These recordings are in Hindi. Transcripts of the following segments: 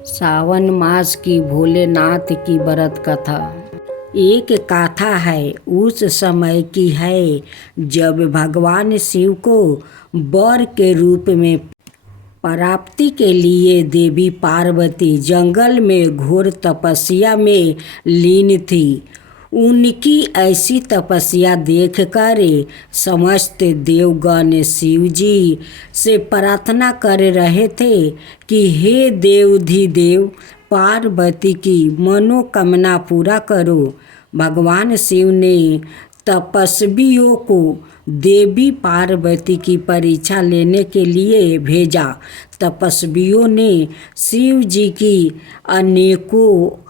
सावन मास की भोलेनाथ की व्रत कथा। एक गाथा है, उस समय की है जब भगवान शिव को वर के रूप में प्राप्ति के लिए देवी पार्वती जंगल में घोर तपस्या में लीन थी। उनकी ऐसी तपस्या देखकर समस्त देवगण शिव जी से प्रार्थना कर रहे थे कि हे देवाधिदेव पार्वती की मनोकामना पूरा करो। भगवान शिव ने तपस्वियों को देवी पार्वती की परीक्षा लेने के लिए भेजा। तपस्वियों ने शिव जी की अनेकों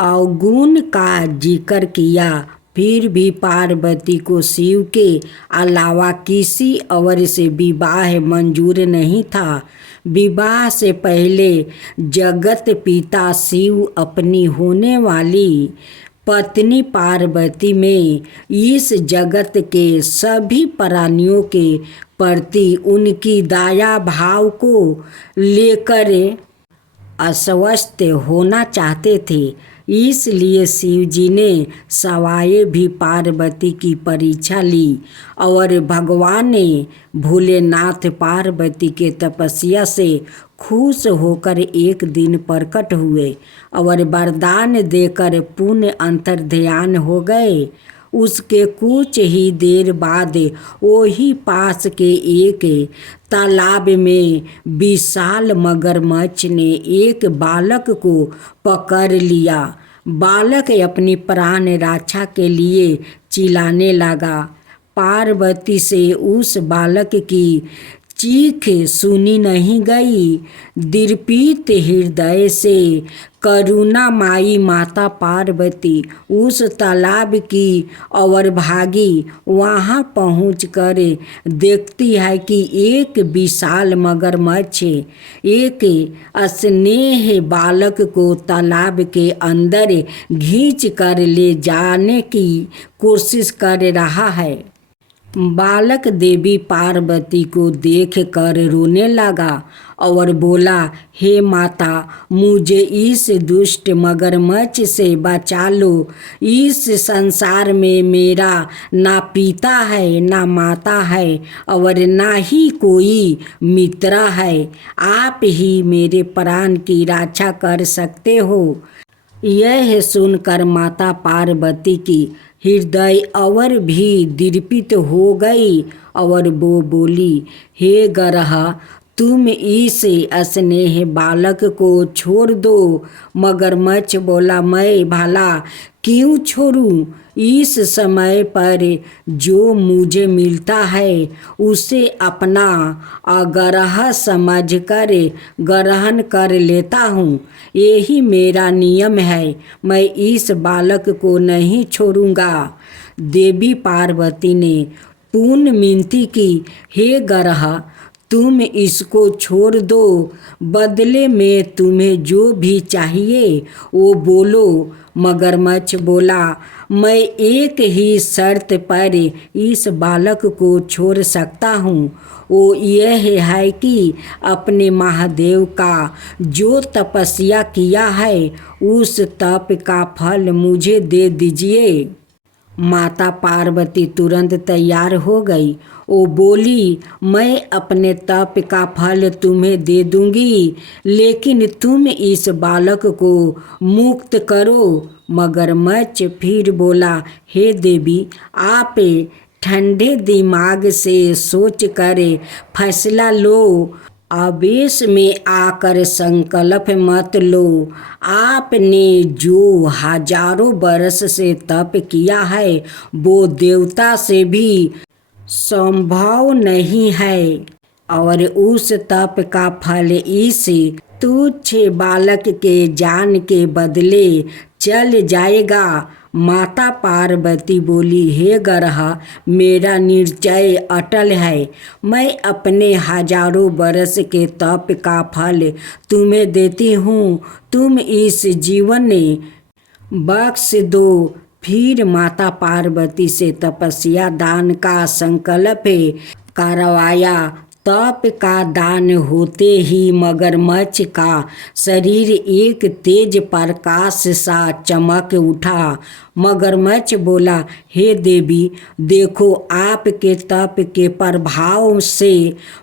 अवगुण का जिक्र किया, फिर भी पार्वती को शिव के अलावा किसी और से विवाह मंजूर नहीं था। विवाह से पहले जगत पिता शिव अपनी होने वाली पत्नी पार्वती में इस जगत के सभी प्राणियों के प्रति उनकी दया भाव को लेकर आश्वस्त होना चाहते थे। इसलिए शिव जी ने सवाए भी पार्वती की परीक्षा ली और भगवान ने भोलेनाथ पार्वती के तपस्या से खुश होकर एक दिन प्रकट हुए और वरदान देकर पुण्य अंतर्ध्यान हो गए। उसके कुछ ही देर बाद वही पास के एक तालाब में विशाल मगरमच्छ ने एक बालक को पकड़ लिया। बालक अपनी प्राण रक्षा के लिए चिल्लाने लगा। पार्वती से उस बालक की चीख सुनी नहीं गई। दीर्पित हृदय से करुणामयी माता पार्वती उस तालाब की ओर भागी। वहां पहुंचकर देखती है कि एक विशाल मगरमच्छ एक स्नेह बालक को तालाब के अंदर खींच कर ले जाने की कोशिश कर रहा है। बालक देवी पार्वती को देखकर रोने लगा और बोला, हे माता, मुझे इस दुष्ट मगरमच्छ से बचा लो। इस संसार में मेरा ना पिता है, ना माता है और ना ही कोई मित्र है। आप ही मेरे प्राण की रक्षा कर सकते हो। यह सुनकर माता पार्वती की हृदय और भी दीर्पित हो गई और वो बोली, हे ग्रह, तुम इस स्नेह बालक को छोड़ दो। मगरमच्छ बोला, मैं भला क्यों छोड़ूं? इस समय पर जो मुझे मिलता है उसे अपना आग्रह समझकर ग्रहण कर लेता हूँ। यही मेरा नियम है। मैं इस बालक को नहीं छोड़ूंगा। देवी पार्वती ने पुनः विनती की, हे ग्रह, तुम इसको छोड़ दो। बदले में तुम्हें जो भी चाहिए वो बोलो। मगरमच्छ बोला, मैं एक ही शर्त पर इस बालक को छोड़ सकता हूँ। वो यह है कि अपने महादेव का जो तपस्या किया है उस तप का फल मुझे दे दीजिए। माता पार्वती तुरंत तैयार हो गई। वो बोली, मैं अपने तप का फल तुम्हें दे दूंगी, लेकिन तुम इस बालक को मुक्त करो। मगरमच्छ फिर बोला, हे देवी, आप ठंडे दिमाग से सोच कर फैसला लो। आवेश में आकर संकल्प मत लो। आपने जो हजारों बरस से तप किया है वो देवता से भी संभव नहीं है और उस तप का फल इस तुच्छ बालक के जान के बदले चल जाएगा। माता पार्वती बोली, हे ग्रह, मेरा निश्चय अटल है। मैं अपने हजारों बरस के तप का फल तुम्हें देती हूँ। तुम इस जीवन बख्श दो। फिर माता पार्वती से तपस्या दान का संकल्प करवाया। तप का दान होते ही मगरमच्छ का शरीर एक तेज प्रकाश सा चमक उठा। मगरमच्छ बोला, हे देवी, देखो आपके तप के प्रभाव से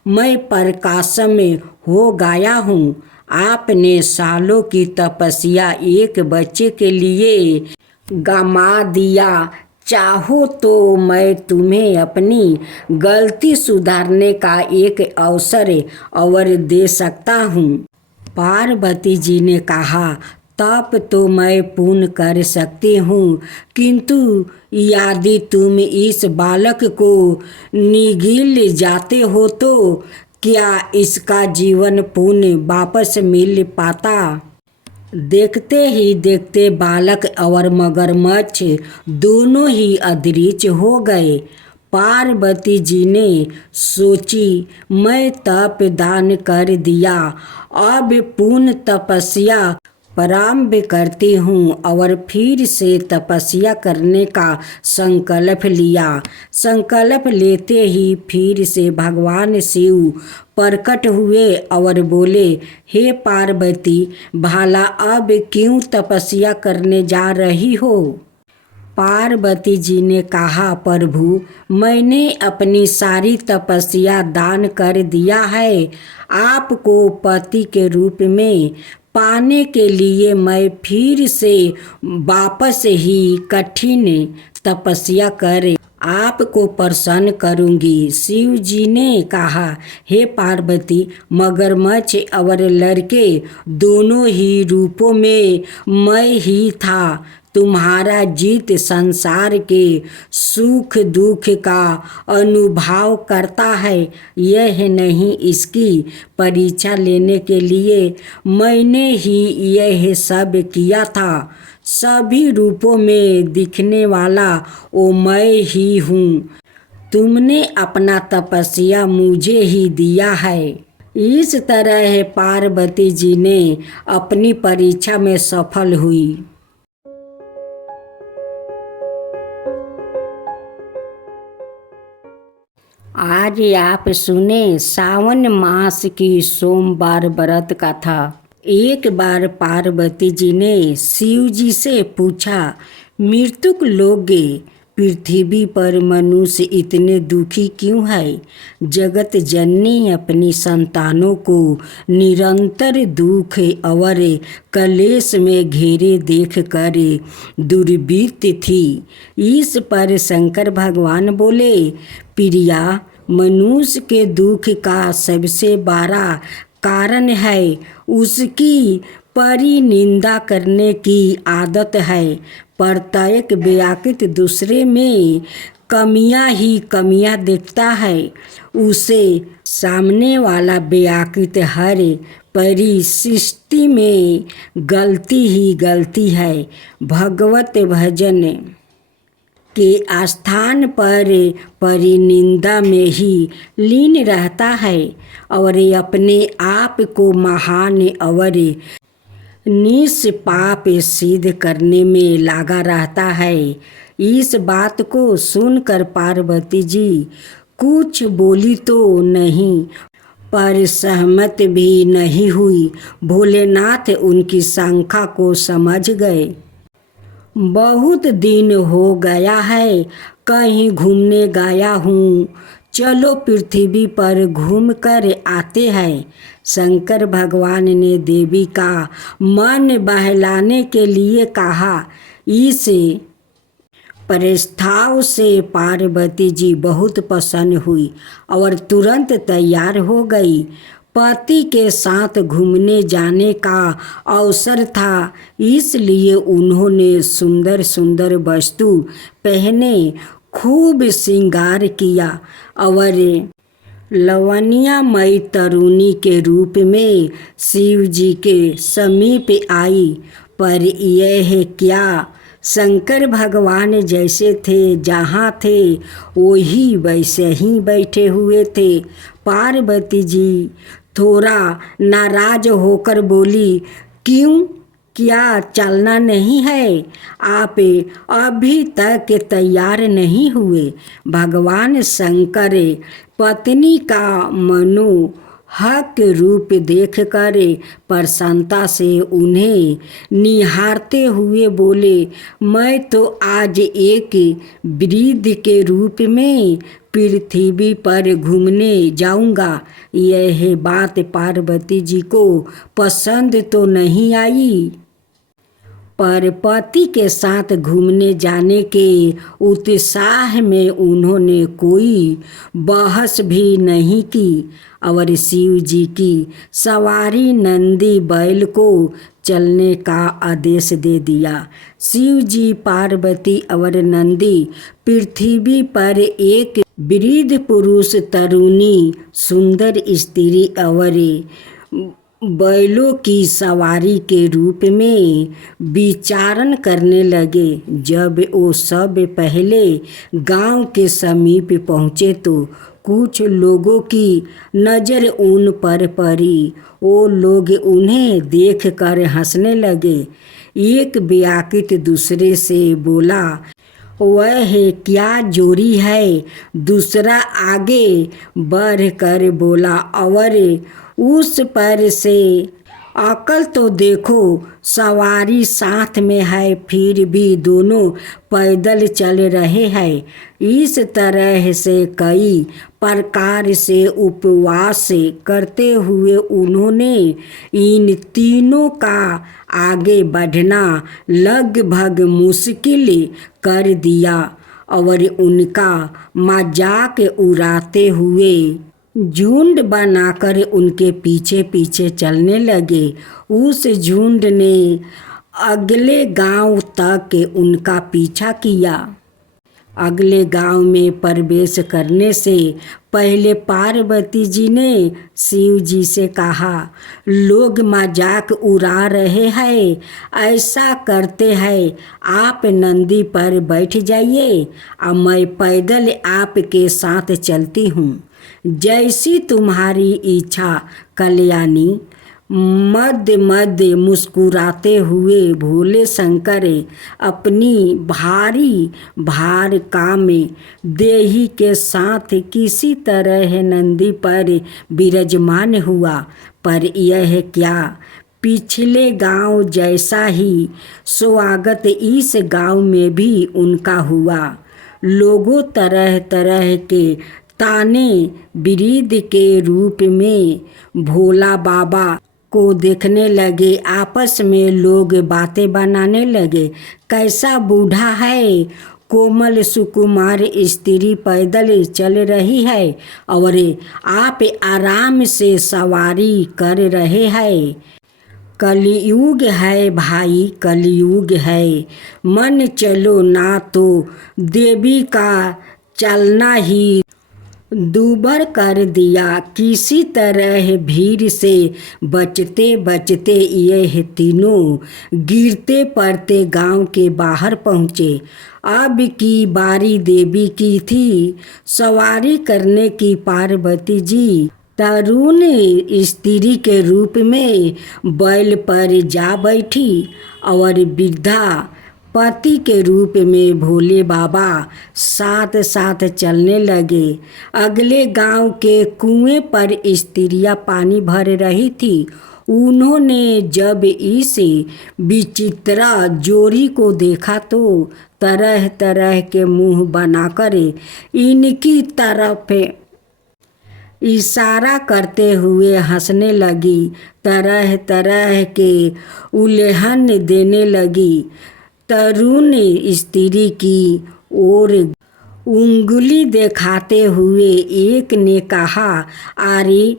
मैं प्रकाशमय हो गया हूँ। आपने सालों की तपस्या एक बच्चे के लिए गमा दिया। चाहो तो मैं तुम्हें अपनी गलती सुधारने का एक अवसर और दे सकता हूँ। पार्वती जी ने कहा, तप तो मैं पूर्ण कर सकती हूँ, किंतु यदि तुम इस बालक को निगल जाते हो तो क्या इसका जीवन पुण्य वापस मिल पाता? देखते ही देखते बालक और मगरमच्छ दोनों ही अदृश्य हो गए। पार्वती जी ने सोची, मैं तप दान कर दिया, अब पूर्ण तपस्या प्रारंभ करती हूँ और फिर से तपस्या करने का संकल्प लिया। संकल्प लेते ही फिर से भगवान शिव प्रकट हुए और बोले, हे पार्वती, भला अब क्यों तपस्या करने जा रही हो? पार्वती जी ने कहा, प्रभु, मैंने अपनी सारी तपस्या दान कर दिया है। आपको पति के रूप में पाने के लिए मैं फिर से वापस ही कठिन तपस्या कर आपको प्रसन्न करूंगी। शिव जी ने कहा, हे पार्वती, मगरमच्छ और लड़के दोनों ही रूपों में मैं ही था। तुम्हारा जीत संसार के सुख दुख का अनुभव करता है, यह नहीं इसकी परीक्षा लेने के लिए मैंने ही यह सब किया था। सभी रूपों में दिखने वाला वो मैं ही हूँ। तुमने अपना तपस्या मुझे ही दिया है। इस तरह पार्वती जी ने अपनी परीक्षा में सफल हुई। आज आप सुने सावन मास की सोमवार व्रत कथा। एक बार पार्वती जी ने शिव जी से पूछा, मृतक लोग पृथ्वी पर मनुष्य इतने दुखी क्यों है? जगत जननी अपनी संतानों को निरंतर दुख और कलेश में घेरे देख कर दुर्वृत्त थी। इस पर शंकर भगवान बोले, प्रिया, मनुष्य के दुख का सबसे बड़ा कारण है उसकी परिनिंदा करने की आदत है। प्रत्येक व्यक्ति दूसरे में कमियां ही कमियां देखता है। उसे सामने वाला व्यक्ति हर परिस्थिति में गलती ही गलती है। भगवत भजन के स्थान पर परिनिंदा में ही लीन रहता है और अपने आप को महान और निष्पाप सिद्ध करने में लगा रहता है। इस बात को सुनकर पार्वती जी कुछ बोली तो नहीं, पर सहमत भी नहीं हुई। भोलेनाथ उनकी शंका को समझ गए। बहुत दिन हो गया है, कहीं घूमने गया हूँ, चलो पृथ्वी पर घूम कर आते हैं। शंकर भगवान ने देवी का मन बहलाने के लिए कहा। इस प्रस्ताव से पार्वती जी बहुत प्रसन्न हुई और तुरंत तैयार हो गई। पति के साथ घूमने जाने का अवसर था, इसलिए उन्होंने सुंदर सुंदर वस्तु पहने, खूब श्रृंगार किया और लावण्यमयी तरुणी के रूप में शिव जी के समीप आई। पर यह क्या, शंकर भगवान जैसे थे, जहाँ थे वही वैसे ही बैठे हुए थे। पार्वती जी थोड़ा नाराज होकर बोली, क्यों, क्या चलना नहीं है? आप अभी तक तैयार नहीं हुए? भगवान शंकर पत्नी का मनोहक रूप देखकर प्रसन्नता से उन्हें निहारते हुए बोले, मैं तो आज एक वृद्ध के रूप में पृथ्वी पर घूमने जाऊंगा। यह बात पार्वती जी को पसंद तो नहीं आई, पर पति के साथ घूमने जाने के उत्साह में उन्होंने कोई बहस भी नहीं की और शिव जी की सवारी नंदी बैल को चलने का आदेश दे दिया। शिव जी, पार्वती और नंदी पृथ्वी पर एक वृद्ध पुरुष, तरुणी, सुंदर स्त्री और बैलों की सवारी के रूप में विचरण करने लगे। जब वो सब पहले गांव के समीप पहुँचे तो कुछ लोगों की नज़र उन पर पड़ी। वो लोग उन्हें देखकर हंसने लगे। एक व्याकुल दूसरे से बोला, वह क्या जोड़ी है। दूसरा आगे बढ़कर बोला, और उस पर से अकल तो देखो, सवारी साथ में है फिर भी दोनों पैदल चल रहे हैं। इस तरह से कई प्रकार से उपवास करते हुए उन्होंने इन तीनों का आगे बढ़ना लगभग मुश्किल कर दिया और उनका मजाक उड़ाते हुए झुंड बनाकर उनके पीछे पीछे चलने लगे। उस झुंड ने अगले गांव तक उनका पीछा किया। अगले गांव में प्रवेश करने से पहले पार्वती जी ने शिव जी से कहा, लोग मजाक उड़ा रहे हैं, ऐसा करते हैं आप नंदी पर बैठ जाइए और मैं पैदल आपके साथ चलती हूँ। जैसी तुम्हारी इच्छा कल्याणी। मध्य मध्य मुस्कुराते हुए भोले शंकर अपनी भारी भार काम देही के साथ किसी तरह नंदी पर विराजमान हुआ। पर यह क्या, पिछले गांव जैसा ही स्वागत इस गांव में भी उनका हुआ। लोगों तरह तरह के ताने वृद्ध के रूप में भोला बाबा को देखने लगे। आपस में लोग बातें बनाने लगे, कैसा बूढ़ा है। कोमल सुकुमार स्त्री पैदल चल रही है और आप आराम से सवारी कर रहे हैं। कलयुग है भाई, कलयुग है। मन चलो ना तो देवी का चलना ही दूभर कर दिया। किसी तरह भीड़ से बचते बचते यह तीनों गिरते पड़ते गांव के बाहर पहुँचे। अब की बारी देवी की थी। सवारी करने की पार्वती जी तरुण स्त्री के रूप में बैल पर जा बैठी और वृद्धा पति के रूप में भोले बाबा साथ साथ चलने लगे। अगले गांव के कुएं पर स्त्रियां पानी भर रही थी। उन्होंने जब इस विचित्र जोड़ी को देखा तो तरह तरह के मुंह बनाकर इनकी तरफ इशारा करते हुए हंसने लगी, तरह तरह के उल्लेहन देने लगी। तरुण स्त्री की ओर उंगली दिखाते हुए एक ने कहा, अरे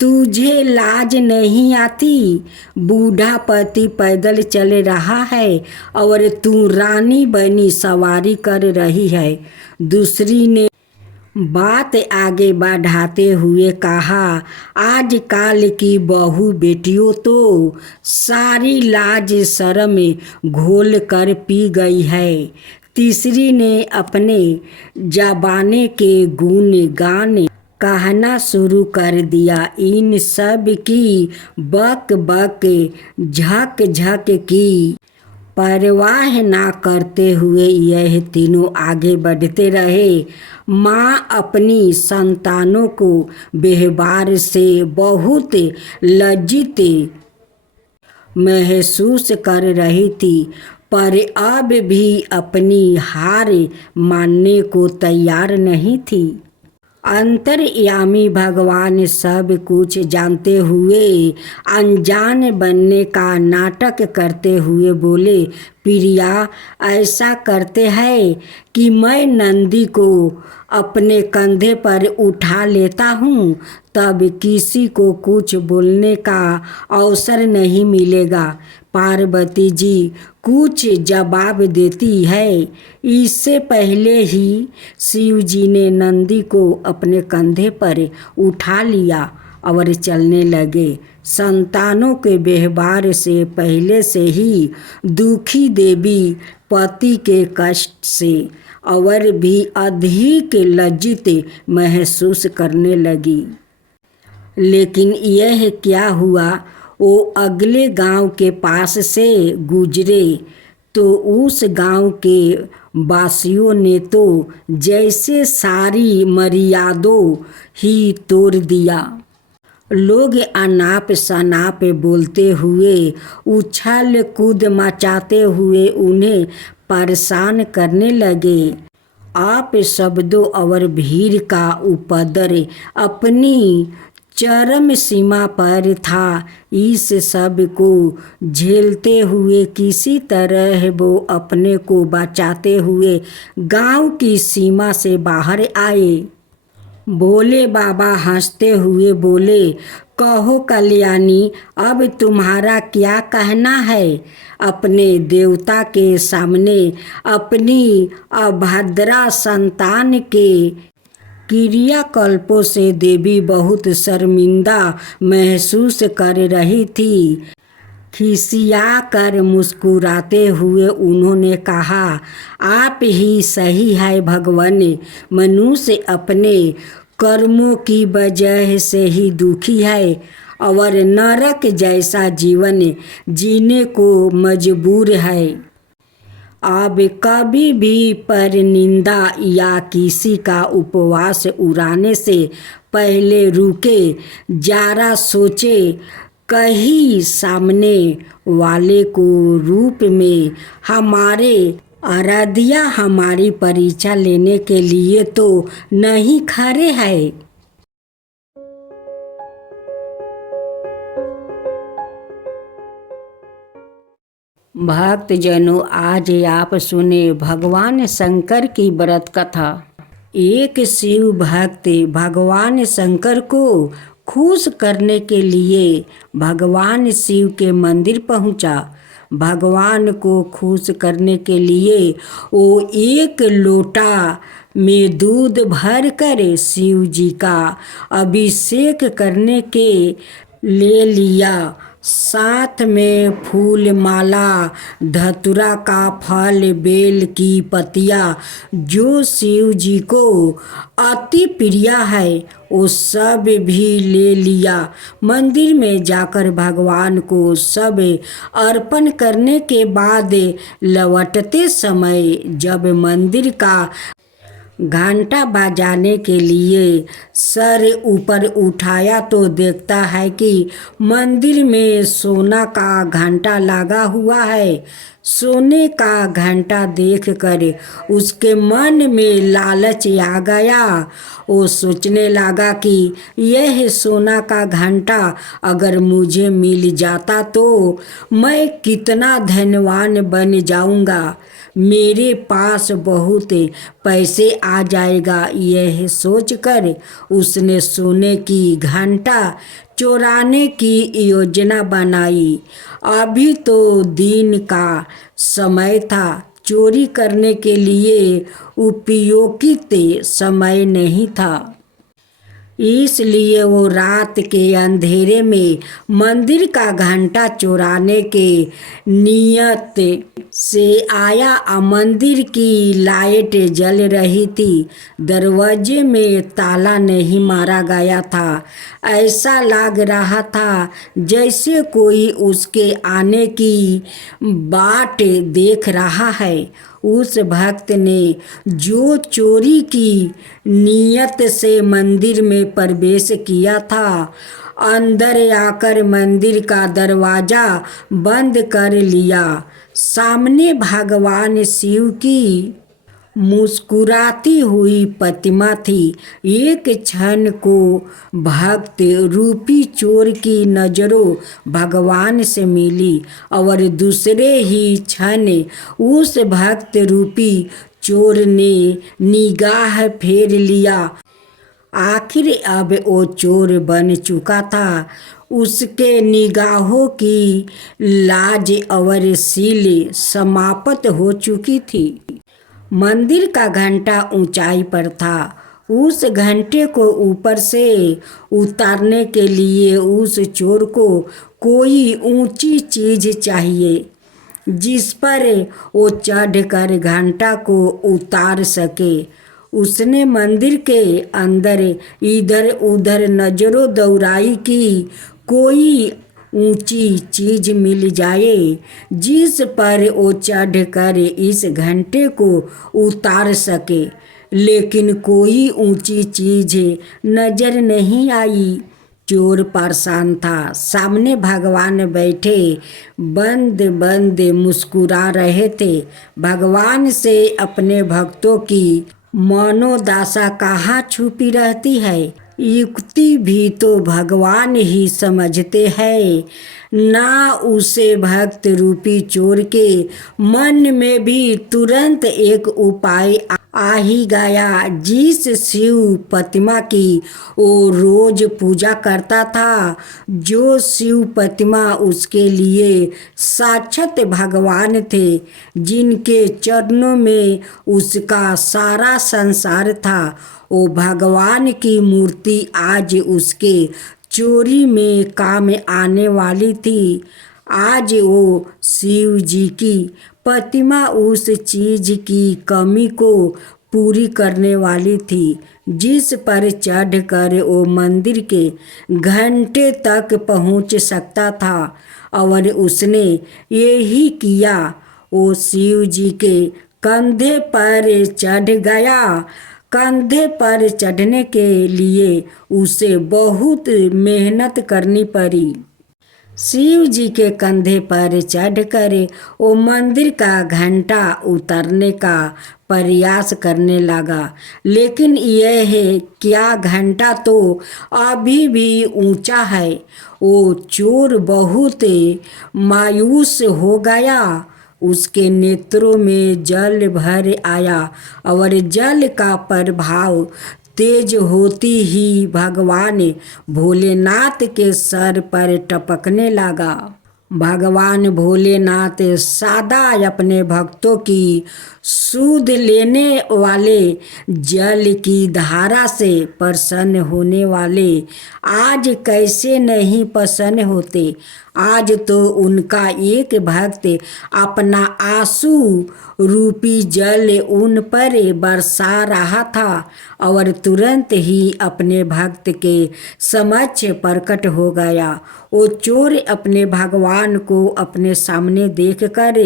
तुझे लाज नहीं आती। बूढ़ा पति पैदल चल रहा है और तू रानी बनी सवारी कर रही है। दूसरी ने बात आगे बढ़ाते हुए कहा, आजकल की बहू बेटियों तो सारी लाज शर्म घोल कर पी गई है। तीसरी ने अपने जबाने के गुण गान कहना शुरू कर दिया। इन सब की बक बक झक झक की परवाह ना करते हुए यह तीनों आगे बढ़ते रहे। माँ अपनी संतानों को व्यवहार से बहुत लज्जित महसूस कर रही थी, पर अब भी अपनी हार मानने को तैयार नहीं थी। अंतर्यामी भगवान सब कुछ जानते हुए अनजान बनने का नाटक करते हुए बोले, प्रिया, ऐसा करते हैं कि मैं नंदी को अपने कंधे पर उठा लेता हूँ, तब किसी को कुछ बोलने का अवसर नहीं मिलेगा। पार्वती जी कुछ जवाब देती है। इससे पहले ही शिव जी ने नंदी को अपने कंधे पर उठा लिया और चलने लगे। संतानों के व्यवहार से पहले से ही दुखी देवी पति के कष्ट से और भी अधिक लज्जित महसूस करने लगी। लेकिन यह क्या हुआ, वो अगले गांव के पास से गुजरे तो उस गांव के वासियों ने तो जैसे सारी मर्यादों ही तोड़ दिया। लोग अनाप शनाप बोलते हुए, उछल कूद मचाते हुए उन्हें परेशान करने लगे। आप शब्दों और भीड़ का उपद्रव अपनी चरम सीमा पर था। इस सब को झेलते हुए किसी तरह वो अपने को बचाते हुए गांव की सीमा से बाहर आए। भोले बाबा हंसते हुए बोले, कहो कल्याणी, अब तुम्हारा क्या कहना है? अपने देवता के सामने अपनी अभद्रा संतान के क्रियाकल्पों से देवी बहुत शर्मिंदा महसूस कर रही थी। खिसिया कर मुस्कुराते हुए उन्होंने कहा, आप ही सही है भगवान। मनुष्य अपने कर्मों की वजह से ही दुखी है और नरक जैसा जीवन जीने को मजबूर है। अब कभी भी परनिंदा या किसी का उपवास उड़ाने से पहले रुके, जरा सोचे। कहीं सामने वाले को रूप में हमारे आराध्या हमारी परीक्षा लेने के लिए तो नहीं खड़े हैं। भक्तजनों, आज आप सुने भगवान शंकर की व्रत कथा। एक शिव भक्त भगवान शंकर को खुश करने के लिए भगवान शिव के मंदिर पहुंचा। भगवान को खुश करने के लिए वो एक लोटा में दूध भर कर शिव जी का अभिषेक करने के ले लिया। साथ में फूल माला, धतूरा का फल, बेल की पत्तियाँ जो शिव जी को अति प्रिय है, वो सब भी ले लिया। मंदिर में जाकर भगवान को सब अर्पण करने के बाद लौटते समय जब मंदिर का घंटा बजाने के लिए सर ऊपर उठाया तो देखता है कि मंदिर में सोना का घंटा लगा हुआ है। सोने का घंटा देखकर उसके मन में लालच आ गया। वो सोचने लगा कि यह सोना का घंटा अगर मुझे मिल जाता तो मैं कितना धनवान बन जाऊंगा, मेरे पास बहुत पैसे आ जाएगा। यह सोचकर उसने सोने की घंटा चुराने की योजना बनाई। अभी तो दिन का समय था, चोरी करने के लिए उपयोगित समय नहीं था। इसलिए वो रात के अंधेरे में मंदिर का घंटा चुराने के नियत से आया। मंदिर की लाइट जल रही थी, दरवाजे में ताला नहीं मारा गया था। ऐसा लग रहा था जैसे कोई उसके आने की बाट देख रहा है। उस भक्त ने जो चोरी की नियत से मंदिर में प्रवेश किया था, अंदर आकर मंदिर का दरवाजा बंद कर लिया। सामने भगवान शिव की मुस्कुराती हुई प्रतिमा थी। एक क्षण को भक्त रूपी चोर की नजरों भगवान से मिली और दूसरे ही क्षण उस भक्त रूपी चोर ने निगाह फेर लिया। आखिर अब वो चोर बन चुका था। उसके निगाहों की लाज और सील समाप्त हो चुकी थी। मंदिर का घंटा ऊंचाई पर था। उस घंटे को ऊपर से उतारने के लिए उस चोर को कोई ऊंची चीज चाहिए जिस पर वो चढ़कर घंटा को उतार सके। उसने मंदिर के अंदर इधर उधर नजरों दौड़ाई कि कोई ऊंची चीज मिल जाए जिस पर वो चढ़कर इस घंटे को उतार सके, लेकिन कोई ऊंची चीज नजर नहीं आई। चोर परेशान था। सामने भगवान बैठे बंद बंद मुस्कुरा रहे थे। भगवान से अपने भक्तों की मनोदशा कहाँ छुपी रहती है, युक्ति भी तो भगवान ही समझते हैं ना। उसे भक्त रूपी चोर के मन में भी तुरंत एक उपाय आ ही गया। जिस शिव प्रतिमा की वो रोज पूजा करता था, जो शिव प्रतिमा उसके लिए साक्षात भगवान थे, जिनके चरणों में उसका सारा संसार था, वो भगवान की मूर्ति आज उसके चोरी में काम आने वाली थी। आज वो शिव जी की प्रतिमा उस चीज की कमी को पूरी करने वाली थी जिस पर चढ़कर वो मंदिर के घंटे तक पहुंच सकता था, और उसने यही किया। वो शिव जी के कंधे पर चढ़ गया। कंधे पर चढ़ने के लिए उसे बहुत मेहनत करनी पड़ी। शिव जी के कंधे पर चढ़कर वो मंदिर का घंटा उतारने का प्रयास करने लगा, लेकिन यह है क्या, घंटा तो अभी भी ऊंचा है। वो चोर बहुत मायूस हो गया। उसके नेत्रों में जल भर आया और जल का प्रभाव तेज होती ही भगवान भोलेनाथ के सर पर टपकने लगा। भगवान भोलेनाथ सदा अपने भक्तों की सूद लेने वाले, जल की धारा से प्रसन्न होने वाले, आज कैसे नहीं प्रसन्न होते। आज तो उनका एक भक्त अपना आंसू रूपी जल उन पर बरसा रहा था और तुरंत ही अपने भक्त के समक्ष प्रकट हो गया। वो चोर अपने भगवान को अपने सामने देखकर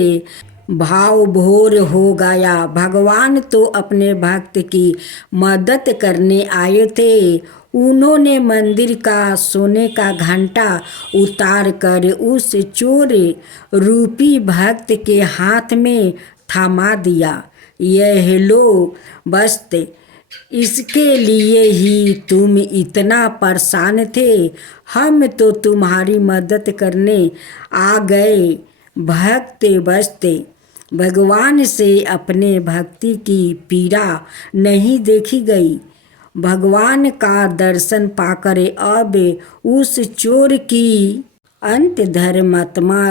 भाव भोर हो गया। भगवान तो अपने भक्त की मदद करने आए थे। उन्होंने मंदिर का सोने का घंटा उतार कर उस चोर रूपी भक्त के हाथ में थमा दिया। यह लो, बस इसके लिए ही तुम इतना परेशान थे। हम तो तुम्हारी मदद करने आ गए। भक्त बसते भगवान से अपने भक्ति की पीड़ा नहीं देखी गई। भगवान का दर्शन पाकर अब उस चोर की अंत धर्मात्मा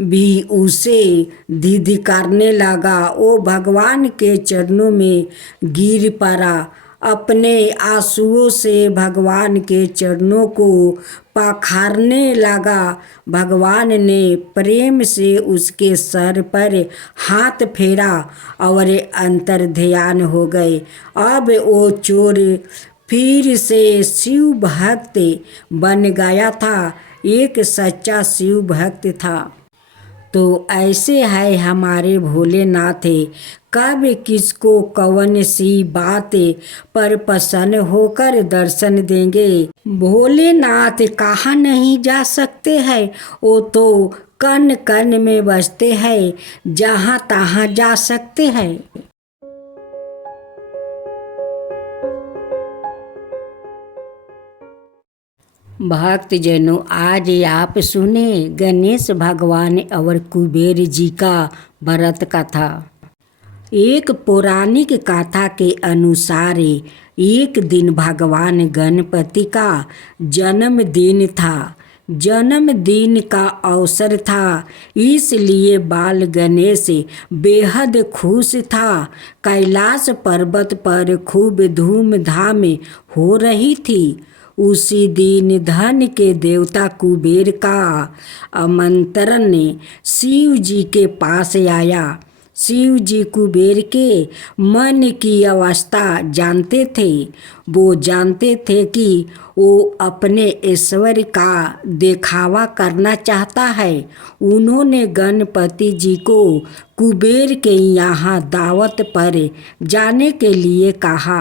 भी उसे धिधिकारने लगा। वो भगवान के चरणों में गिर पड़ा अपने आंसुओं से भगवान के चरणों को पखारने लगा। भगवान ने प्रेम से उसके सर पर हाथ फेरा और अंतर ध्यान हो गए। अब वो चोर फिर से शिव भक्त बन गया था, एक सच्चा शिव भक्त था। तो ऐसे है हमारे भोलेनाथ, कब किसको कौन सी बात पर प्रसन्न होकर दर्शन देंगे। भोलेनाथ कहाँ नहीं जा सकते हैं, वो तो कण कण में बसते हैं, जहाँ तहाँ जा सकते हैं। भक्तजनों, आज आप सुने गणेश भगवान और कुबेर जी का व्रत कथा। एक पौराणिक कथा के अनुसार एक दिन भगवान गणपति का जन्मदिन था। जन्मदिन का अवसर था, इसलिए बाल गणेश बेहद खुश था। कैलाश पर्वत पर खूब धूमधाम हो रही थी। उसी दिन धन के देवता कुबेर का आमंत्रण शिव जी के पास आया। शिव जी कुबेर के मन की अवस्था जानते थे। वो जानते थे कि वो अपने ऐश्वर्य का दिखावा करना चाहता है। उन्होंने गणपति जी को कुबेर के यहाँ दावत पर जाने के लिए कहा।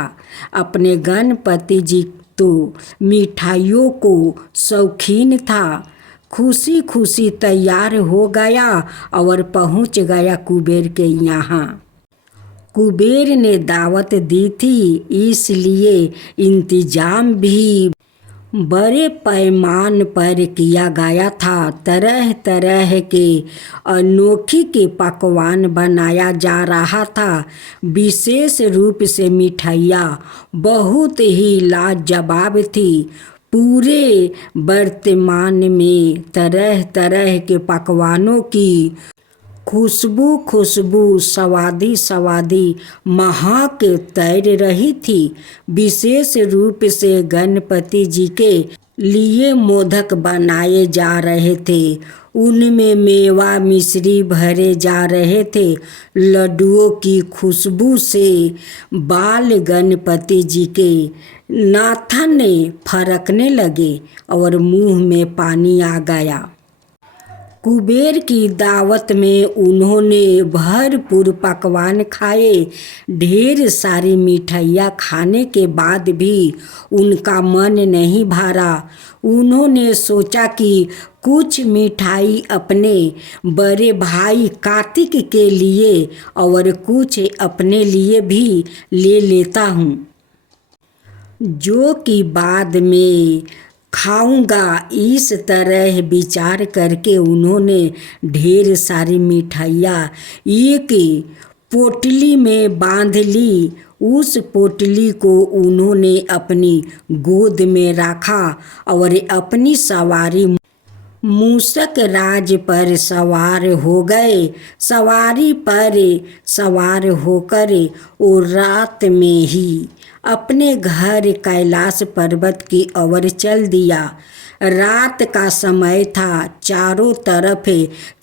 अपने गणपति जी तो मिठाइयों को शौकीन था। खुशी खुशी तैयार हो गया और पहुंच गया कुबेर के यहाँ। कुबेर ने दावत दी थी, इसलिए इंतजाम भी बड़े पैमान पर किया गया था। तरह तरह के अनोखी के पकवान बनाया जा रहा था। विशेष रूप से मिठाइयाँ बहुत ही लाजवाब थी। पूरे वर्तमान में तरह तरह के पकवानों की खुशबू स्वादी महक तैर रही थी। विशेष रूप से गणपति जी के लिए मोदक बनाए जा रहे थे। उनमें मेवा मिश्री भरे जा रहे थे। लड्डुओं की खुशबू से बाल गणपति जी के नाथन फरकने लगे और मुंह में पानी आ गया। कुबेर की दावत में उन्होंने भरपूर पकवान खाए। ढेर सारी मिठाइयाँ खाने के बाद भी उनका मन नहीं भरा। उन्होंने सोचा कि कुछ मिठाई अपने बड़े भाई कार्तिक के लिए और कुछ अपने लिए भी ले लेता हूँ, जो कि बाद में खाऊंगा। इस तरह विचार करके उन्होंने ढेर सारी मिठाइयाँ एक पोटली में बांध ली। उस पोटली को उन्होंने अपनी गोद में रखा और अपनी सवारी मूषक राज पर सवार हो गए। सवारी पर सवार होकर वो रात में ही अपने घर कैलाश पर्वत की ओर चल दिया। रात का समय था, चारों तरफ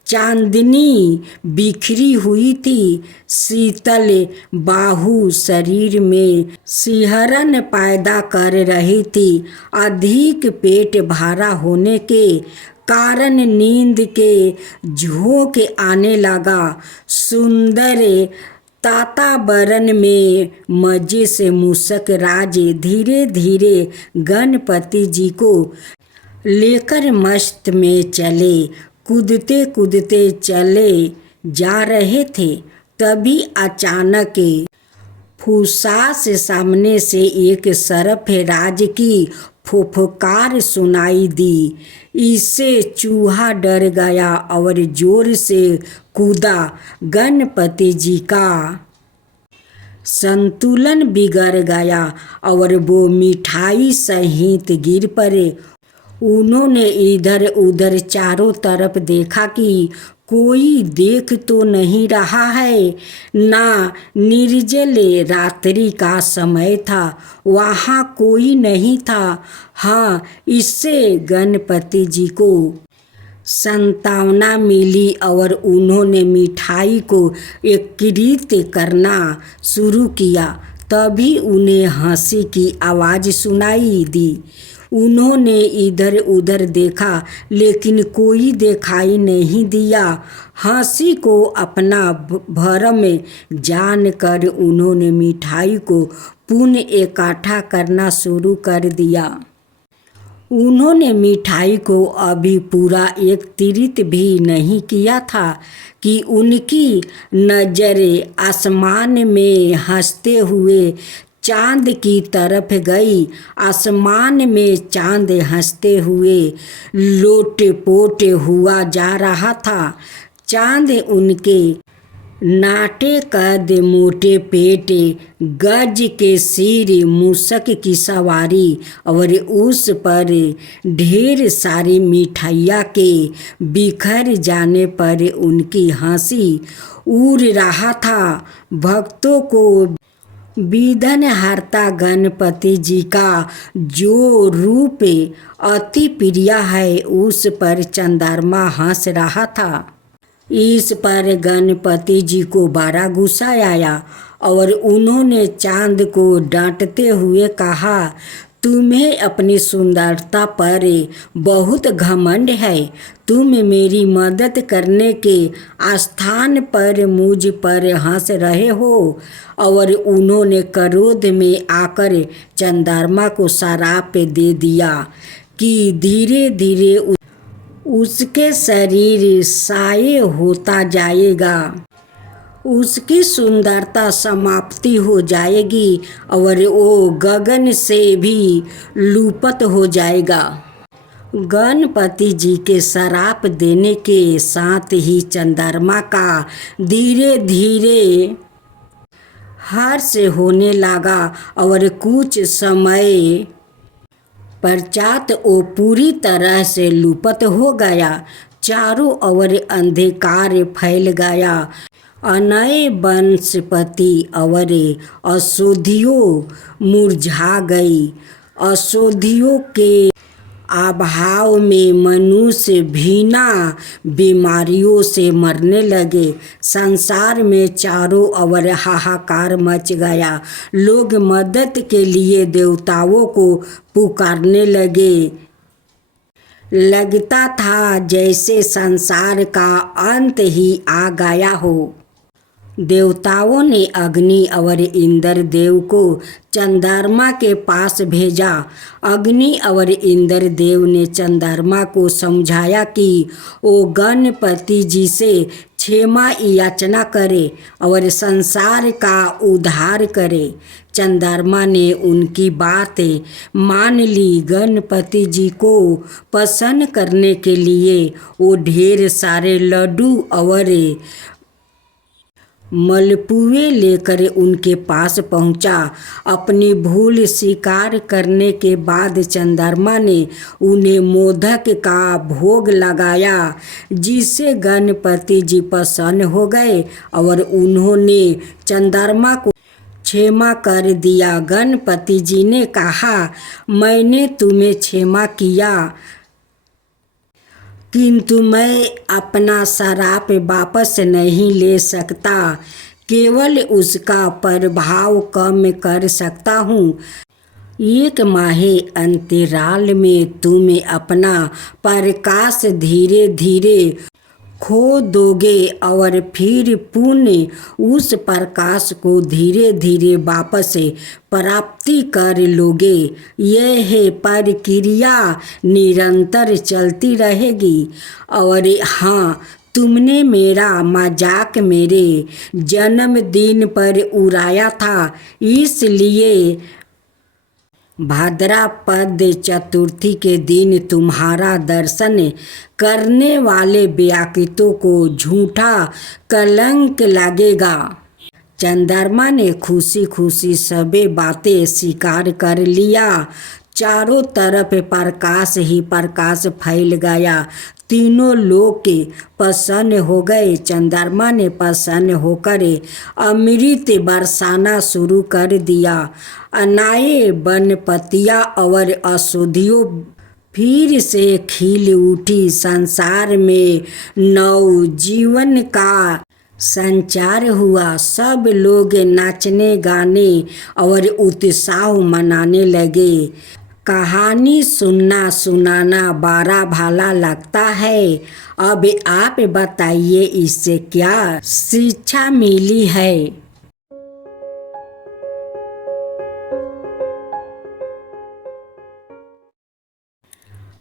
चांदनी बिखरी हुई थी। शीतल बाहु शरीर में सिहरन पैदा कर रही थी। अधिक पेट भरा होने के कारण नींद के झोंके आने लगा। सुंदर वातावरण में मजे से मूषक राज धीरे धीरे गणपति जी को लेकर मस्त में चले। कूदते कूदते चले जा रहे थे। तभी अचानक फुसफुस सामने से एक सरफराज की फुफकार सुनाई दी। इससे चूहा डर गया और जोर से कूदा। गणपति जी का संतुलन बिगड़ गया और वो मिठाई सहित गिर पड़े। उन्होंने इधर उधर चारों तरफ देखा कि कोई देख तो नहीं रहा है, ना निर्जल रात्रि का समय था, वहाँ कोई नहीं था। हाँ, इससे गणपति जी को सांत्वना मिली और उन्होंने मिठाई को एकत्रित करना शुरू किया। तभी उन्हें हंसी की आवाज़ सुनाई दी। उन्होंने इधर उधर देखा, लेकिन कोई दिखाई नहीं दिया। हंसी को अपना भरम जानकर उन्होंने मिठाई को पुनः इकट्ठा करना शुरू कर दिया। उन्होंने मिठाई को अभी पूरा एकत्रित भी नहीं किया था कि उनकी नज़रें आसमान में हंसते हुए चांद की तरफ गई। आसमान में चांद हंसते हुए लोटपोट हुआ जा रहा था। चांद उनके नाटे कद, मोटे पेट, गज के सिर, मूसक की सवारी और उस पर ढेर सारी मिठाइयाँ के बिखर जाने पर उनकी हंसी उड़ रहा था। भक्तों को विघ्नहर्ता गणपति जी का जो रूप अति प्रिय है, उस पर चंद्रमा हंस रहा था। इस पर गणपति जी को बड़ा गुस्सा आया और उन्होंने चांद को डांटते हुए कहा, तुम्हें अपनी सुंदरता पर बहुत घमंड है। तुम मेरी मदद करने के स्थान पर मुझ पर हंस रहे हो। और उन्होंने क्रोध में आकर चंद्रमा को श्राप दे दिया कि धीरे धीरे उसके शरीर साये होता जाएगा, उसकी सुंदरता समाप्ति हो जाएगी और वो गगन से भी लुप्त हो जाएगा। गणपति जी के श्राप देने के साथ ही चंद्रमा का धीरे धीरे हर्ष होने लगा और कुछ समय पश्चात वो पूरी तरह से लुप्त हो गया। चारों ओर अंधकार फैल गया। अनय वनस्पति और औषधियों मुरझा गई। औषधियों के अभाव में मनुष्य भीना बीमारियों से मरने लगे। संसार में चारों ओर हाहाकार मच गया। लोग मदद के लिए देवताओं को पुकारने लगे। लगता था जैसे संसार का अंत ही आ गया हो। देवताओं ने अग्नि और इंद्र देव को चंद्रमा के पास भेजा। अग्नि और इंद्र देव ने चंद्रमा को समझाया कि वो गणपति जी से क्षमा याचना करे और संसार का उद्धार करे। चंद्रमा ने उनकी बात मान ली। गणपति जी को प्रसन्न करने के लिए वो ढेर सारे लड्डू और मलपुए लेकर उनके पास पहुंचा। अपनी भूल स्वीकार करने के बाद चंद्रमा ने उन्हें मोदक का भोग लगाया, जिससे गणपति जी प्रसन्न हो गए और उन्होंने चंद्रमा को क्षमा कर दिया। गणपति जी ने कहा, मैंने तुम्हें क्षमा किया, किंतु मैं अपना श्राप वापस नहीं ले सकता, केवल उसका प्रभाव कम कर सकता हूँ। 1 माह अंतराल में तुम अपना प्रकाश धीरे धीरे खो दोगे और फिर पुनः उस प्रकाश को धीरे धीरे वापस प्राप्ति कर लोगे। यह प्रक्रिया निरंतर चलती रहेगी। और हाँ, तुमने मेरा मजाक मेरे जन्मदिन पर उड़ाया था, इसलिए भाद्रपद चतुर्थी के दिन तुम्हारा दर्शन करने वाले व्यक्तियों को झूठा कलंक लगेगा। चंद्रमा ने खुशी खुशी सभी बातें स्वीकार कर लिया। चारों तरफ प्रकाश ही प्रकाश फैल गया। तीनों लोग के प्रसन्न हो गए। चंद्रमा ने प्रसन्न होकर अमृत बरसाना शुरू कर दिया। अनाए वनपतियाँ और औषधियों फिर से खिल उठी। संसार में नव जीवन का संचार हुआ। सब लोग नाचने गाने और उत्साह मनाने लगे। कहानी सुनना सुनाना बड़ा भला लगता है। अब आप बताइए इससे क्या शिक्षा मिली है।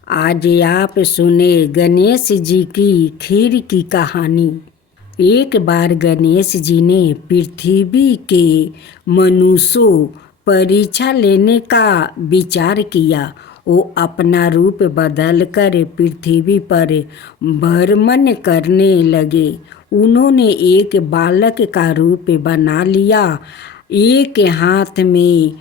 आज आप सुने गणेश जी की खीर की कहानी। एक बार गणेश जी ने पृथ्वी के मनुष्यों परीक्षा लेने का विचार किया। वो अपना रूप बदलकर पृथ्वी पर भ्रमण करने लगे। उन्होंने एक बालक का रूप बना लिया। एक हाथ में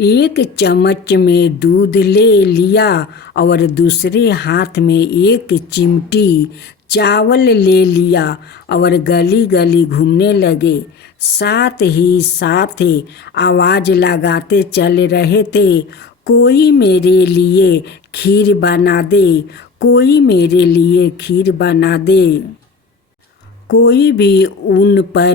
एक चम्मच में दूध ले लिया और दूसरे हाथ में एक चिमटी चावल ले लिया और गली गली घूमने लगे। साथ ही साथ आवाज़ लगाते चल रहे थे, कोई मेरे लिए खीर बना दे, कोई मेरे लिए खीर बना दे। कोई भी उन पर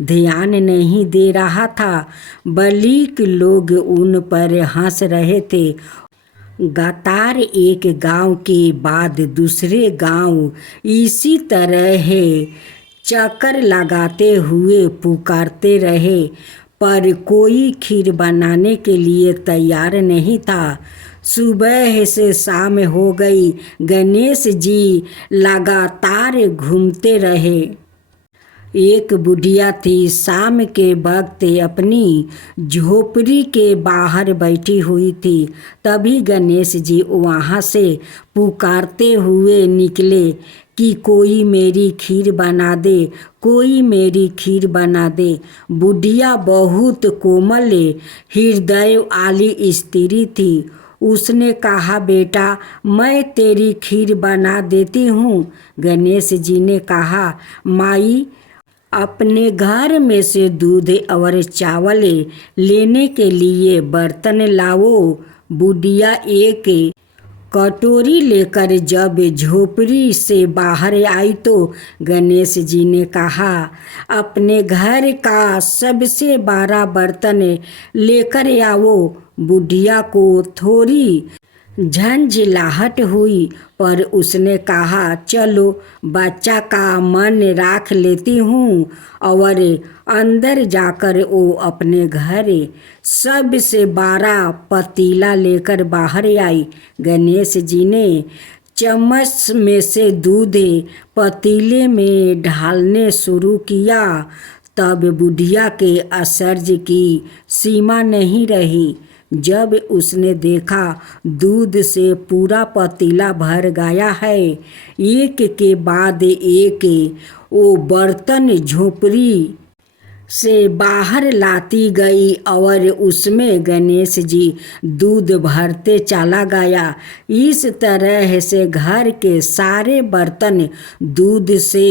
ध्यान नहीं दे रहा था, बल्कि लोग उन पर हंस रहे थे। लगातार एक गांव के बाद दूसरे गांव इसी तरह चक्कर लगाते हुए पुकारते रहे, पर कोई खीर बनाने के लिए तैयार नहीं था। सुबह से शाम हो गई। गणेश जी लगातार घूमते रहे। एक बुढ़िया थी। शाम के वक्त अपनी झोपड़ी के बाहर बैठी हुई थी। तभी गणेश जी वहाँ से पुकारते हुए निकले कि कोई मेरी खीर बना दे, कोई मेरी खीर बना दे। बुढ़िया बहुत कोमल हृदय वाली स्त्री थी। उसने कहा, बेटा मैं तेरी खीर बना देती हूँ। गणेश जी ने कहा, माई अपने घर में से दूध और चावल लेने के लिए बर्तन लाओ। बुढ़िया एक कटोरी लेकर जब झोपड़ी से बाहर आई तो गणेश जी ने कहा, अपने घर का सबसे बड़ा बर्तन लेकर आओ। बुढ़िया को थोड़ी झंझलाहट हुई, पर उसने कहा, चलो बच्चा का मन राख लेती हूँ। और अंदर जाकर वो अपने घर सबसे बड़ा पतीला लेकर बाहर आई। गणेश जी ने चम्मच में से दूध पतीले में ढालने शुरू किया। तब बुढ़िया के आश्चर्य की सीमा नहीं रही जब उसने देखा दूध से पूरा पतीला भर गया है। एक के बाद एक वो बर्तन झोपड़ी से बाहर लाती गई और उसमें गणेश जी दूध भरते चला गया। इस तरह से घर के सारे बर्तन दूध से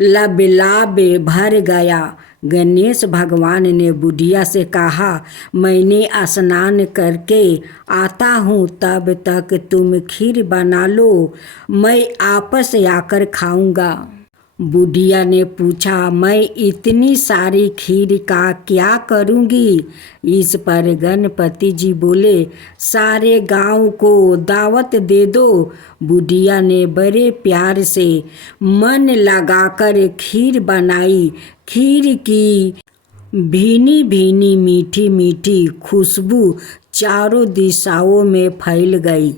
लबलाब भर गया। गणेश भगवान ने बुढ़िया से कहा, मैंने स्नान करके आता हूँ, तब तक तुम खीर बना लो, मैं आपस आकर खाऊंगा। बुढ़िया ने पूछा, मैं इतनी सारी खीर का क्या करूँगी। इस पर गणपति जी बोले, सारे गांव को दावत दे दो। बुढ़िया ने बड़े प्यार से मन लगाकर खीर बनाई। खीर की भीनी भीनी मीठी मीठी खुशबू चारों दिशाओं में फैल गई।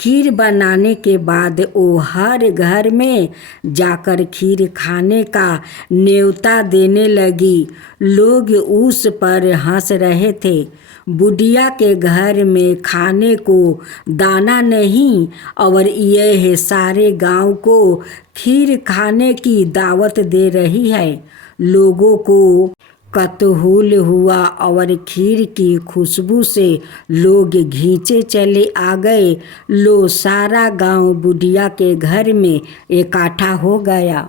खीर बनाने के बाद वो हर घर में जाकर खीर खाने का न्योता देने लगी। लोग उस पर हंस रहे थे। बुढ़िया के घर में खाने को दाना नहीं और यह सारे गांव को खीर खाने की दावत दे रही है। लोगों को कतहूल हुआ और खीर की खुशबू से लोग घींचे चले आ गए। लो सारा गांव बुढ़िया के घर में इकट्ठा हो गया।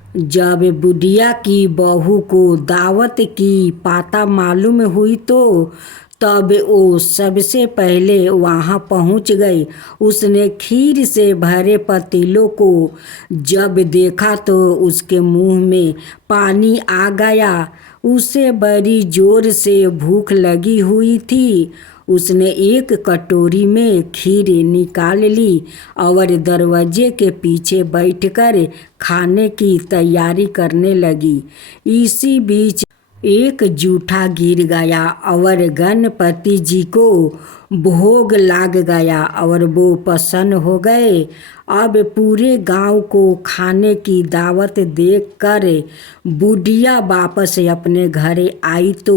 जब बुढ़िया की बहू को दावत की पता मालूम हुई तो तब वो सबसे पहले वहाँ पहुँच गई। उसने खीर से भरे पतीलों को जब देखा तो उसके मुंह में पानी आ गया। उसे बड़ी जोर से भूख लगी हुई थी। उसने एक कटोरी में खीर निकाल ली और दरवाजे के पीछे बैठकर खाने की तैयारी करने लगी। इसी बीच एक जूठा गिर गया और गणपति जी को भोग लाग गया और वो प्रसन्न हो गए। अब पूरे गांव को खाने की दावत देखकर बुढ़िया वापस अपने घर आई तो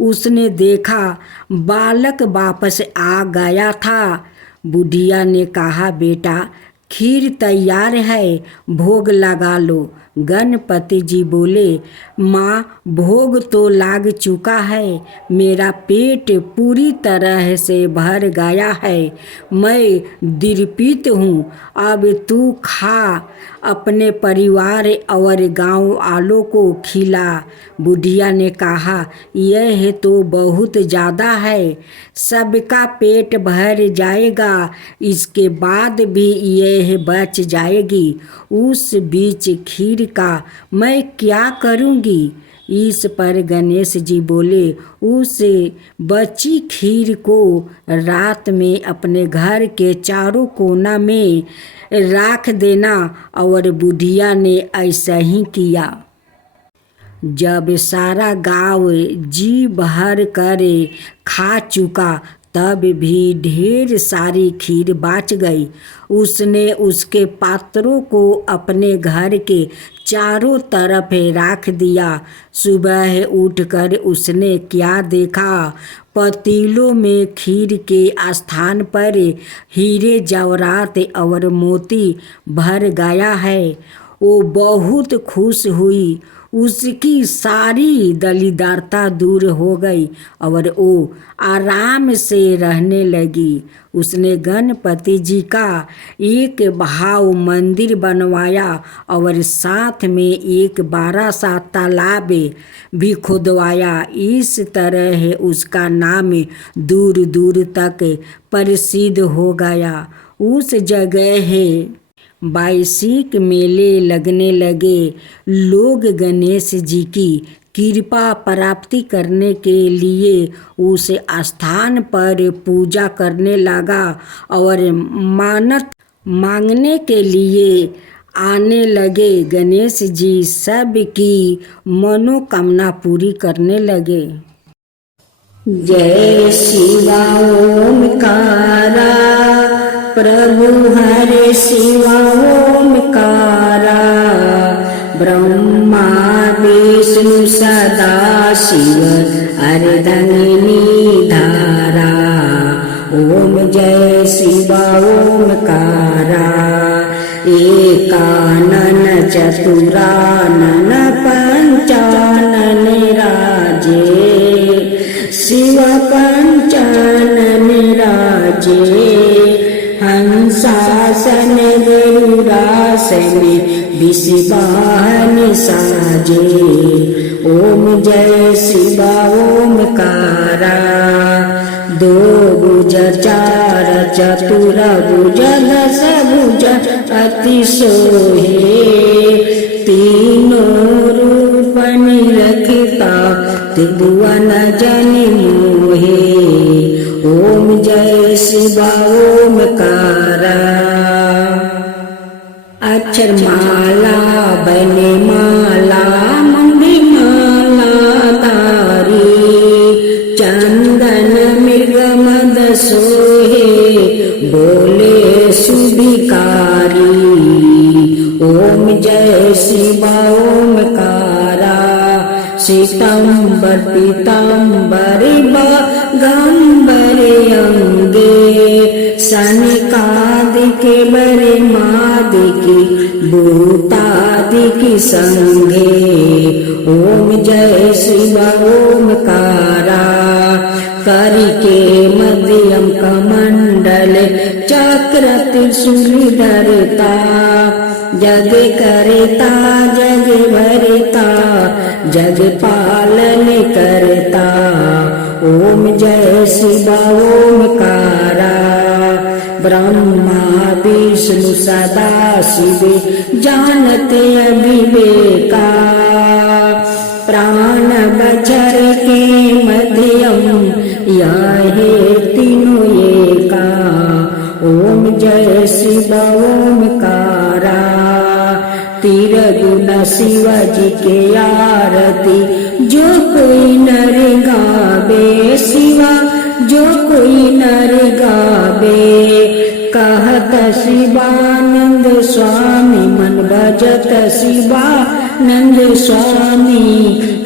उसने देखा बालक वापस आ गया था। बुढ़िया ने कहा, बेटा खीर तैयार है, भोग लगा लो। गणपति जी बोले, माँ भोग तो लाग चुका है, मेरा पेट पूरी तरह से भर गया है, मैं तृप्त हूँ, अब तू खा, अपने परिवार और गांव वालों को खिला। बुढ़िया ने कहा, यह तो बहुत ज़्यादा है, सबका पेट भर जाएगा, इसके बाद भी यह बच जाएगी, उस बीच खीर का मैं क्या करूँगी। इस पर गणेश जी बोले, उस बची खीर को रात में अपने घर के चारों कोना में रख देना। और बुढ़िया ने ऐसा ही किया। जब सारा गांव जी भर कर खा चुका तब भी ढेर सारी खीर बच गई। उसने उसके पात्रों को अपने घर के चारों तरफ रख दिया। सुबह उठकर उसने क्या देखा, पतीलों में खीर के स्थान पर हीरे जवाहरात और मोती भर गया है। वो बहुत खुश हुई, उसकी सारी दलिद्रता दूर हो गई और वो आराम से रहने लगी। उसने गणपति जी का एक भाव मंदिर बनवाया और साथ में एक बड़ा सा तालाब भी खुदवाया। इस तरह उसका नाम दूर दूर तक प्रसिद्ध हो गया। उस जगह वार्षिक मेले लगने लगे। लोग गणेश जी की कृपा प्राप्ति करने के लिए उस स्थान पर पूजा करने लगा और मन्नत मांगने के लिए आने लगे। गणेश जी सबकी मनोकामना पूरी करने लगे। जय शिवा ओमकारा, प्रभु हरे शिवा ओमकारा, ब्रह्मा विष्णु सदा शिव अर्धंगिनी धारा। ओम जय शिवा ओमकारा, एकानन चतुरानन पंचानन राजे, शिव पंचानन राजे, हंसासन गरुड़ासन विषवाहन साजे। ओम जय शिवा ओमकारा, दो भुज चार चतुर भुज दस भुज अति सोहे, तीनों रूप निरखता त्रिभुवन जनि मोहे। ओम जय शिवा ओमकारा, अक्षर माला बने माला मंगल माला तारी, चंदन मृग मद सोहे बोले सुभिकारी। ओम जय शिवा ओमकारा, श्वेतांबर पीतांबर गंबर अंगे, सनकादिक बर माला महादिकी भूतादिकी संघे। ओम जय शिव ओमकारा करिके मध्यम कमंडल चक्र त्रिशूल धरता। जग करता जग भरता जग पालन करता। ओम जय शिव ओमकारा ब्रह्मा विष्णु सदा शिव जानते अविवेका। प्राण बचर के मध्यम यहे तीनों एका। ओम जय शिव ओमकारा तिरगुण शिव जी के आरती जो कोई नर गावे। शिवा जो कोई नर गावे कहत शिवानंद स्वामी मन भजत शिवानंद स्वामी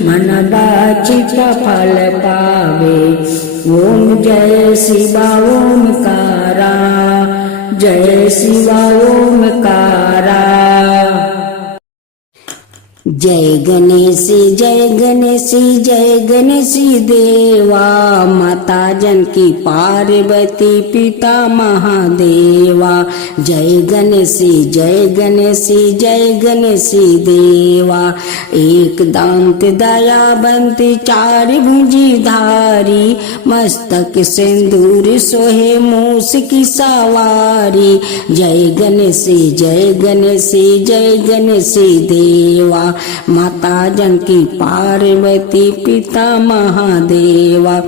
मन बाचित फल पावे। ओम जय शिवा ओमकारा जय शिवा ओमकारा। जय गणेश जय गणेश जय गणेश देवा। माता जानकी पार्वती पिता महादेवा। जय गणेश जय गणेश जय गणेश देवा। एक दांत दयावंत चार भुजी धारी मस्तक सिंदूर सोहे मूस की सवारी। जय गणेश जय गणेश जय गणेश देवा। माता जानकी पार्वती पिता महादेवा।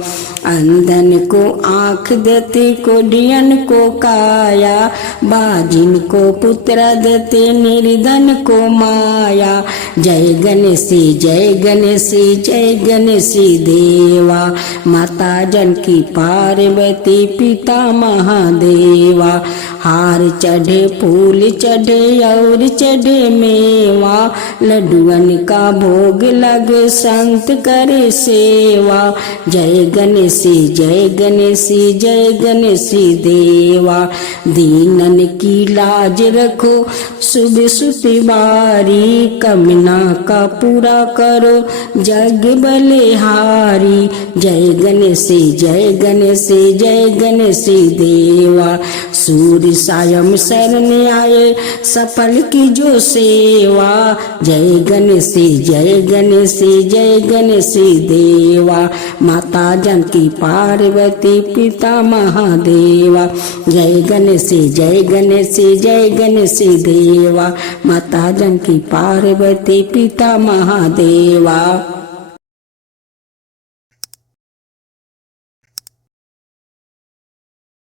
अंधन को आँख देते कोढ़ियन को काया। बाजिन को पुत्र देते निर्धन को माया। जय गणेश जय गणेश जय गणेश देवा। माता जानकी पार्वती पिता महादेवा। हार चढ़े फूल चढ़े और चढ़े मेवा। लड्डुअन का भोग लगे संत करे सेवा। जय गणेश जय गणेश जय गणेश देवा। दीनन की लाज रखो सुबह सुतिवारी। कमना का पूरा करो जग बलिहारी। जय गणेश जय गणेश जय गणेश देवा। सूर्य सायं शरण आए सफल की जो सेवा। जय गणेश जय गणेश जय गणेश देवा। माता जानकी पार्वती पिता महादेवा। जय गणेश जय गणेश जय गणेश देवा। माता जानकी पार्वती पिता महादेवा।